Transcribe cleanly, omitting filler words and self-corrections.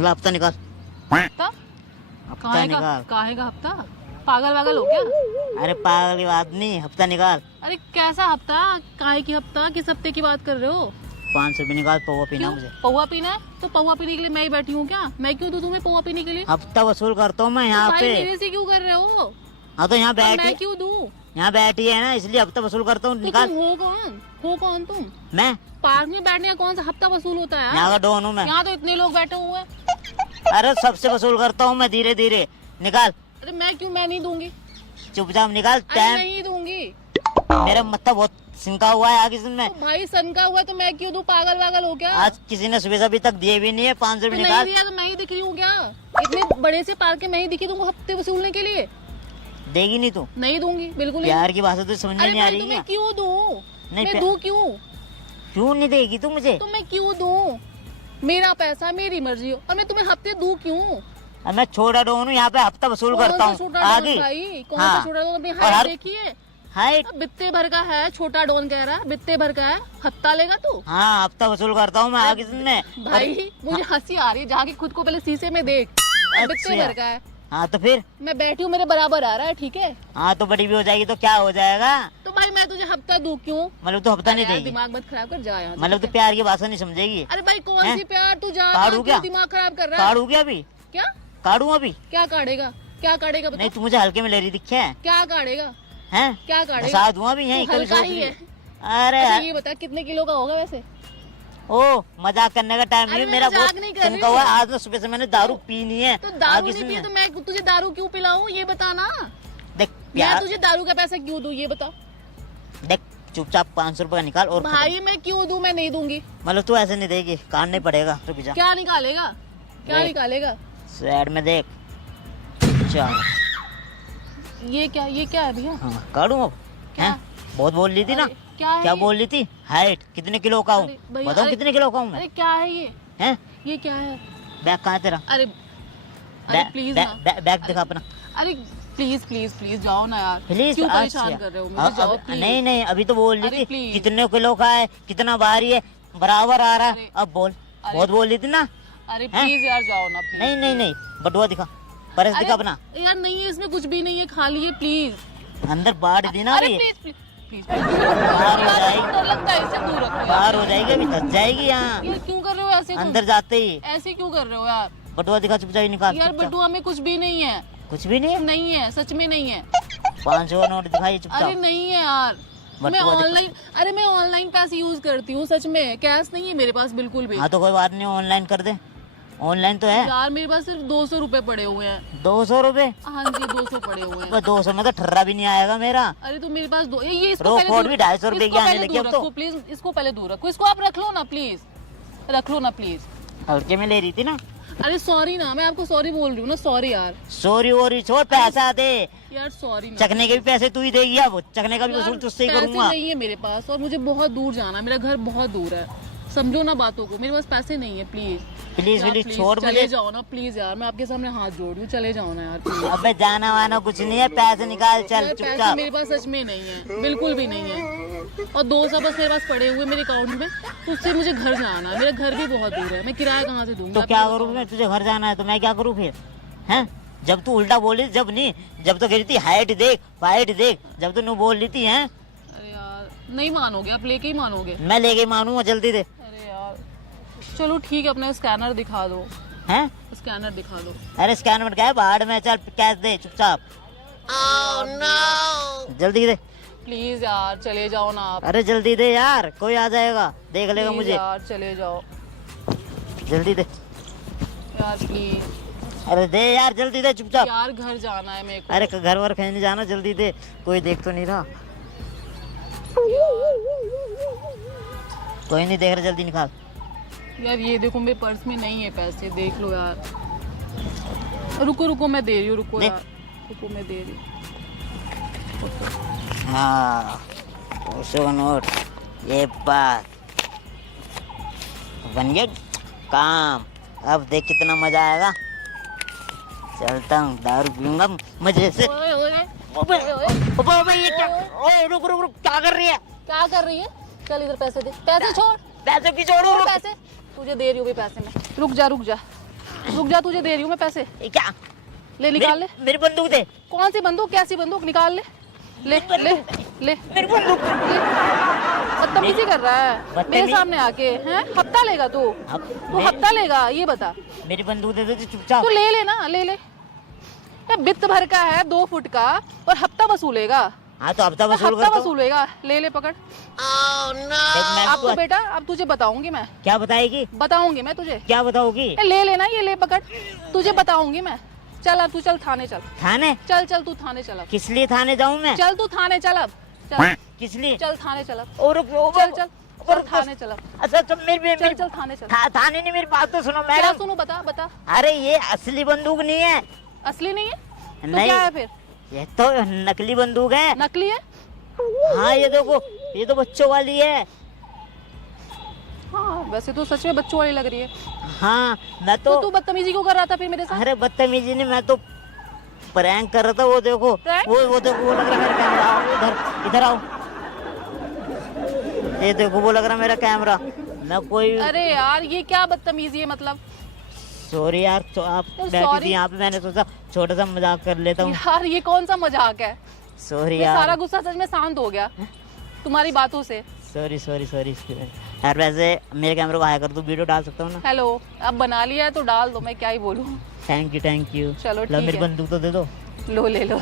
हफ्ता निकाल। हफ्ता? हफ्ता निकाल। काहे का हफ्ता? पागल वागल हो क्या? अरे पागल की बात नहीं, हफ्ता निकाल। अरे कैसा हफ्ता? काहे की हफ्ता? किस हफ्ते की बात कर रहे हो? 500 रुपये निकाल, पौवा पीना मुझे। पौवा पीना है? तो पौवा पीने के लिए मैं ही बैठी हूँ क्या? मैं क्यों दूं तुम्हें पौवा पीने के लिए? हफ्ता वसूल करता हूँ मैं यहाँ भाई पे। मेरे से क्यों कर रहे हो? हाँ तो यहाँ तो बैठी, मैं क्यों दूं? यहाँ बैठी है ना, इसलिए हफ्ता वसूल करता हूँ। तो निकाल। तुम हो कौन? हो कौन तुम? मैं पार्क में बैठने का कौन सा हफ्ता वसूल होता है? यहाँ का डॉन हूँ मैं। यहाँ तो इतने लोग बैठे हुए हैं। अरे सबसे वसूल करता हूँ मैं, धीरे धीरे। निकाल। अरे मैं क्यों? मैं नहीं दूंगी। चुपचाप निकाल। अरे टाइम नहीं दूंगी। मेरा मतलब बहुत सिंका हुआ है आगे में। तो भाई सन का हुआ तो मैं क्यों दूं? पागल वागल हो क्या? आज किसी ने सुबह से अभी तक दिए भी नहीं है। 500 तो रुपये नहीं निकाल। दिया तो मैं ही दिख रही हूँ क्या? इतने बड़े से पार्क में मैं ही दिखी तुमको हफ्ते वसूलने के लिए? देगी नहीं तू? नहीं दूंगी, बिल्कुल नहीं। प्यार की भाषा तो समझ अरे नहीं आ भाई रही तुम्हें है। क्यों दूं? नहीं, मैं दूं क्यों? क्यों नहीं देगी तू मुझे? तो मैं क्यों दूं? मेरा पैसा, मेरी मर्जी हो, और मैं तुम्हें हफ्ते दूं क्यों? अब मैं छोटा डॉन हूँ, यहाँ पे हफ्ता वसूल करता हूँ। आगे कौन सा छोटा डॉन? अपनी हाइट देखिए। हाइट। बित्ते भर का है, छोटा डॉन कह रहा है, बित्ते भर का है, हफ्ता लेगा तू? हाँ हफ्ता वसूल करता हूँ मैं आगे में। भाई मुझे हंसी आ रही है, जाके खुद को पहले शीशे में देख। बित्ते भर का है। हाँ तो फिर मैं बैठी हूँ, मेरे बराबर आ रहा है, ठीक है? हाँ तो बड़ी भी हो जाएगी तो क्या हो जाएगा? तो भाई मैं तुझे हफ्ता दूं क्यों? मतलब तू हफ्ता नहीं यार देगी? दिमाग मत खराब कर, जा यहाँ से, मतलब ठीक तू प्यार की भाषा नहीं समझेगी? है? अरे भाई कौन हैं? सी प्यार? तू जा, काढ़ू क्यों क्या? दिमाग खराब कर रहा है? काढ़ू क्या अभी? क्या काढ़ू अभी? क्या काढ़ेगा? क्या काढ़ेगा बता? नहीं तू मुझे हल्के में ले रही दिखे है? क्या काढ़ेगा? हैं? क्या काढ़ेगा? बसा दूँ अभी यहीं तू कभी हल्का सोच ही ली। है। अरे अच्छा ये बता कितने किलो का होगा वैसे? ओ मजाक करने का टाइम नहीं अरे है मैं मेरा। मजाक बहुत नहीं कर रही सिंका हुआ है। हूँ। आज तो सुबह से मैंने दारू पी नहीं है। तो दारू आगे नहीं से पिए तो मैं तुझे दारू क्यों पिलाऊं? ये बता ना। देख मैं प्यार, तुझे दारू का पैसा क्यों दूं? ये बता। देख चुपचाप 500 रुपए का निकाल और भाई मैं क्यों दूं? मैं नहीं दूंगी। मतलब तू ऐसे नहीं देगी, काटने पड़ेगा। रुक जा, क्या निकालेगा? क्या देख। निकालेगा? साइड में देख। चल ये क्या है भैया? हाँ काटू अब। क्या? हैं? बहुत बोल रही थी ना? अरे, क्या है क्या ये? बोल रही थी? हाइट कितने किलो का हूँ? अरे, भैया, बताओ अरे, कितने किलो का हूँ मैं? अरे क्या है ये? हैं? ये क्या है? बैग कहाँ है तेरा? अरे अरे प्लीज ना। बैग दिखा अपना अरे प्लीज प्लीज प्लीज जाओ ना यार। प्लीज। क्यों परेशान कर रहे हो मुझे? जाओ प्लीज। नहीं नहीं अभी तो बोल अरे, रही थी please। कितने किलो का है, कितना भारी है, बराबर आ रहा है। अरे, अब बोल। अरे, बहुत बोल रही थी ना? अरे हैं? प्लीज यार जाओ ना प्लीज। नहीं नहीं नहीं बटुआ दिखा, पर्स दिखा अपना। यार नहीं है इसमें कुछ भी नहीं है, खाली है, प्लीज। अंदर बाढ़ दी ना अरे अभी। Please please please. बाहर हो जाएगी, डर लगता है, इससे दूर रखो यार। बाहर हो जाएगी, अभी धस जाएगी यहाँ यार क्यों कर रहे हो ऐसे तुम? अंदर जाते ही। ऐसे क्यों कर रहे हो यार? बटुआ दिखा, चुपचाप निकाल। यार चुपचाप। बटुआ में कुछ भी नहीं है। कुछ भी नहीं है? नहीं है, सच में नहीं है। 500 का नोट दिखाइए अरे चुपचाप। नहीं है यार। मैं बटुआ दिखा। ऑनलाइन, अरे मैं ऑनलाइन पैसे यूज करती हूँ, सच में कैश नहीं है मेरे पास बिल्कुल भी। हाँ तो कोई बात नहीं, ऑनलाइन कर दे। ऑनलाइन तो है। यार मेरे पास सिर्फ 200 रुपए पड़े हुए हैं। 200 रुपए? हाँ जी 200 पड़े हुए हैं। 200 में तो ठर्रा भी नहीं आएगा मेरा। अरे तो मेरे पास ये इसको रोक पहले कोड दूर- भी 250 रुपए की इसको आने पहले लगी दूर अब तो। रखो प्लीज, इसको पहले दूर रखो, इसको आप रख लो ना प्लीज, रख लो ना प्लीज। हल्के में ले रही थी ना? अरे सॉरी ना, मैं आपको सॉरी बोल रही हूँ ना, सॉरी यार। सॉरी वोरी छोड़, पैसा दे। यार सॉरी ना। चखने के भी पैसे तू ही देगी, अब चखने का भी वसूल तुझसे ही पैसे करूंगा। नहीं है मेरे पास, और मुझे बहुत दूर जाना है, मेरा घर बहुत दूर है, समझो ना बातों को। मेरे पास पैसे नहीं है, प्लीज प्लीज यार, प्लीज प्लीज, छोड़ चले मुझे। जाओ ना प्लीज यार, मैं आपके सामने हाथ जोड़ रही हूँ, चले जाओ ना यार प्लीज। अबे जाना वाना कुछ नहीं है, पैसे निकाल चल यार पैसे चुपचाप। मेरे पास सच में नहीं है, बिल्कुल भी नहीं है। और 200 बस मेरे पास पड़े हुए मेरे अकाउंट में, तो उससे मुझे घर जाना है, मेरा घर भी बहुत दूर है, मैं किराया कहाँ से दूंगा? तो क्या करूँ मैं? तुझे घर जाना है तो मैं क्या करूँ फिर? हैं? जब तू उल्टा बोल रही थी, जब नहीं, जब तो कह रही थी हाइट देख फाइट देख, जब तो नहीं बोल रही थी। हैं? अरे यार नहीं मानोगे आप, लेके ही मानोगे। मैं लेके मानूंगा, जल्दी दे। अरे यार चलो ठीक है, अपना स्कैनर दिखा दो। हैं? स्कैनर दिखा दो। अरे स्कैन मत क्या है, बाहर में चल, कैश दे चुपचाप। जल्दी दे। प्लीज यार चले जाओ ना आप। अरे जल्दी दे यार, कोई आ जाएगा देख लेगा Please मुझे। यार चले जाओ जल्दी दे यार प्लीज। अरे दे यार, जल्दी दे चुपचाप। यार घर जाना है मेरे को। अरे घर वर कहीं नहीं जाना, जल्दी दे, कोई देख तो नहीं रहा। कोई नहीं देख रहा, जल्दी निकाल। यार ये देखो मेरे पर्स में नहीं है पैसे, देख लो यार। रुको रुको मैं दे रही हूँ, रुको दे। यार, रुको मैं दे रही हूँ। हाँ 200 का नोट, ये बात बन गया काम। अब देख कितना मजा आएगा। चलता हूँ, दारू पीऊंगा मजे से। ओए, ओए, अबे, अबे, ये क्या? ओए रुक रुक रुक, क्या कर रही है? क्या कर रही है? चल इधर पैसे दे, पैसे छोड़। पैसे की छोड़ो, रुक। पैसे तुझे दे रही हूँ भी पैसे में, रुक जा रुक जा। रुक जा, तुझे दे रही हूँ मैं पैसे। ये क्या? ले निकाल ले। मेरी बंदूक दे। कौन सी बंदूक, कैसी बंदूक? निकाल ले ले ले ले। मेरी बंदूक ले। बदतमीजी कर रहा है मेरे बदतमीजी? सामने आके, हैं? हफ्ता लेगा तू? तू हफ्ता लेगा, ये बता। मेरी बंदूक दे दो तो चुपचाप। तू ले लेना, ले ले। ये बित्त भर का है, 2 फुट का, और हफ्ता वसूलेगा। हाँ तो हफ्ता वसूल हफ्ता कर दो। वसूलेगा। ले ले, पकड़। देख मैं अब तो बेटा, अब तुझे बताऊंगी मैं, क्या बताएगी? बताऊंगी मैं तुझे। क्या बताओगी? ये ले लेना, ये ले पकड़, तुझे बताऊंगी मैं। चल अब तू चल थाने चल। थाने? चल चल तू थाने चल अब। किस लिए थाने जाऊं मैं? चल तू थाने चल अब। चल किस लिए? चल थाने चल अब। और चल चल चल थाने चल अब। अच्छा तो चल चल थाने चल। थाने नहीं, मेरी बात तो सुनो क्या मैडम। सुनूं? बता बता। अरे ये असली बंदूक नहीं है। असली नहीं है तो नहीं। क्या है फिर? ये तो नकली बंदूक है। नकली है? हाँ ये देखो, ये तो बच्चों वाली है। हाँ वैसे तो सच में बच्चों वाली लग रही है। हाँ मैं तो तो तू बदतमीजी क्यों कर रहा था फिर मेरे साथ? अरे बदतमीजी नहीं, मैं तो प्रैंक कर रहा था। वो देखो Prank? वो देखो, वो लग रहा मेरा कैमरा। आओ इधर, इधर आओ। ये देखो वो लग रहा मेरा कैमरा। मैं कोई अरे यार ये क्या बदतमीजी है मतलब? सॉरी यार, तो आप तो बैठी sorry। थी यहाँ पे, मैंने सोचा छोटा सा मजाक कर लेता हूँ। यार ये कौन सा मजाक है? सॉरी ये सारा यार, गुस्सा सच में शांत हो गया तुम्हारी बातों से। सॉरी सॉरी सॉरी यार। वैसे मेरे कैमरे को हाई कर दो, वीडियो डाल सकता हूँ ना? हेलो, अब बना लिया है तो डाल दो, मैं क्या ही बोलूँ। Thank you thank you. चलो लो ठीक मेरी है। बंदूक तो दे दो। लो ले लो।